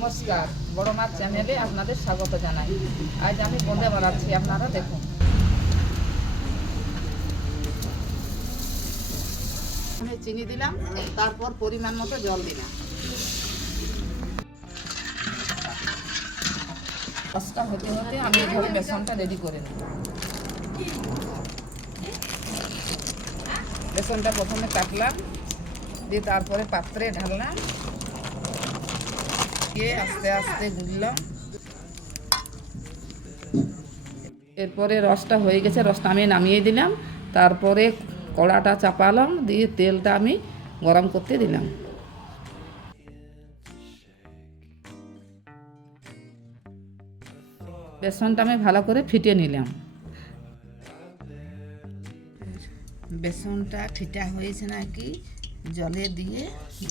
নমস্কার, বড় মাছ চ্যানেলে আপনাদের স্বাগত জানাই। আজ আমি বোঁদে বানাচ্ছি, আপনারা দেখুন। আমি চিনি দিলাম, তারপর পরিমাণ মতো জল দিলাম। রসটা হতে হতে আমি এভাবে বেসনটা রেডি করে নিই। বেসনটা প্রথমে কাটলাম, দিয়ে তারপরে পাত্রে ঢাললাম, দিয়ে আস্তে আস্তে গুললাম। এরপরে রসটা হয়ে গেছে, রসটা আমি নামিয়ে দিলাম। তারপরে কড়াটা চাপালাম, দিয়ে তেলটা আমি গরম করতে দিলাম। বেসনটা আমি ভালো করে ফিটে নিলাম। বেসনটা ঠিটা হয়েছে নাকি জলে দিয়ে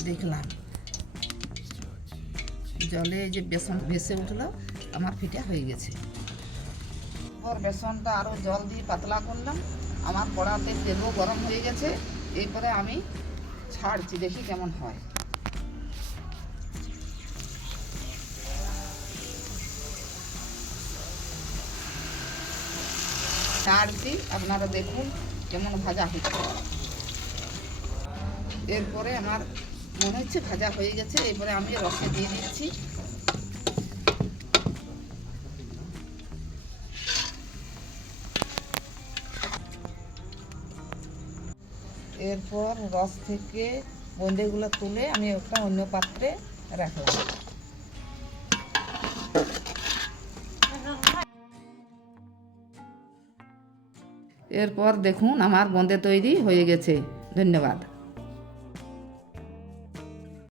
দেখলাম, জলে যে বেসন ভেসে উঠলো, আমার ফিটা হয়ে গেছে। এরপর বেসনটা আরও জল দিয়ে পাতলা করলাম। আমার কড়াতে তেলও গরম হয়ে গেছে। এরপরে আমি ছাড়ছি, দেখি কেমন হয়। ছাড়ছি, আপনারা দেখুন কেমন ভাজা হচ্ছে। এরপরে আমার মনে হচ্ছে ভাজা হয়ে গেছে। এরপরে আমি রসে দিয়ে দিচ্ছি। এরপর রস থেকে বোঁদেগুলো তুলে আমি একটা অন্য পাত্রে রাখলাম। এরপর দেখুন আমার বোঁদে তৈরি হয়ে গেছে। ধন্যবাদ।